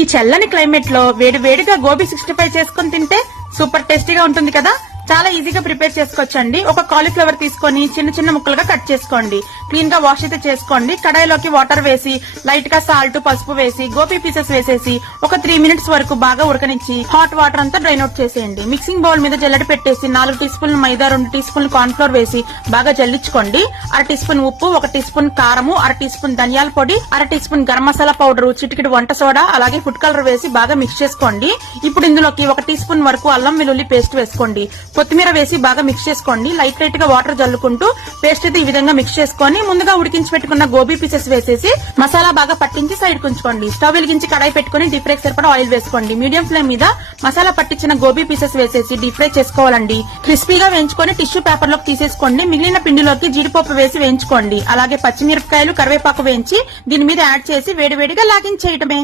ఈ చల్లని క్లైమేట్ లో వేడిగా గోబీ 65 చేసుకుని తింటే సూపర్ టేస్టీగా ఉంటుంది కదా. చాలా ఈజీగా ప్రిపేర్ చేసుకోవచ్చండి. ఒక కాలీఫ్లవర్ తీసుకొని చిన్న చిన్న ముక్కలుగా కట్ చేసుకోండి. క్లీన్ గా వాష్ అయితే చేసుకోండి. కడాయిలోకి వాటర్ వేసి లైట్ గా సాల్ట్, పసుపు వేసి గోబీ పీసెస్ వేసేసి ఒక 3 మినిట్స్ వరకు బాగా ఉడకనిచ్చి హాట్ వాటర్ అంతా డ్రైన్ అవుట్ చేసేయండి. మిక్సింగ్ బౌల్ మీద జల్లెడ పెట్టేసి 4 టీ స్పూన్లు మైదా, 2 టీ స్పూన్లు కార్న్ ఫ్లోర్ వేసి బాగా జల్లించుకోండి. 1 టీ స్పూన్ ఉప్పు, 1 టీ స్పూన్ కారము, 1 టీ స్పూన్ ధనియాల పొడి, 1 teaspoon garam masala powder, చిటికెడు వంట సోడా, అలాగే ఫుడ్ కలర్ వేసి బాగా మిక్స్ చేసుకోండి. ఇప్పుడు ఇందులోకి 1 టీ స్పూన్ వరకు అల్లం వెల్లుల్లి పేస్ట్ వేసుకోండి. కొత్తిమీర వేసి బాగా మిక్స్ చేసుకోండి. లైట్ గా వాటర్ జల్లుకుంటూ పేస్ట్ అయితే ఈ విధంగా మిక్స్ చేసుకొని ముందుగా ఉడికించి పెట్టుకున్న గోబీ పీసెస్ వేసేసి మసాలా బాగా పట్టించి సైడ్ కుంచుకోండి. స్టవ్ వెలిగించి కడాయి పెట్టుకుని డీప్ ఫ్రై సరిపడా ఆయిల్ వేసుకోండి. మీడియం ఫ్లేమ్ మీద మసాలా పట్టించిన గోబీ పీసెస్ వేసేసి డీప్ ఫ్రై చేసుకోవాలండి. క్రిస్పీగా వేయించుకొని టిష్యూ పేపర్ లోకి తీసేసుకోండి. మిగిలిన పిండిలోకి జీడిపప్పు వేసి వేయించుకోండి. అలాగే పచ్చిమిరపకాయలు, కరివేపాకు వేయించి దీని మీద యాడ్ చేసి వేడివేడిగా లాగించేయటమే.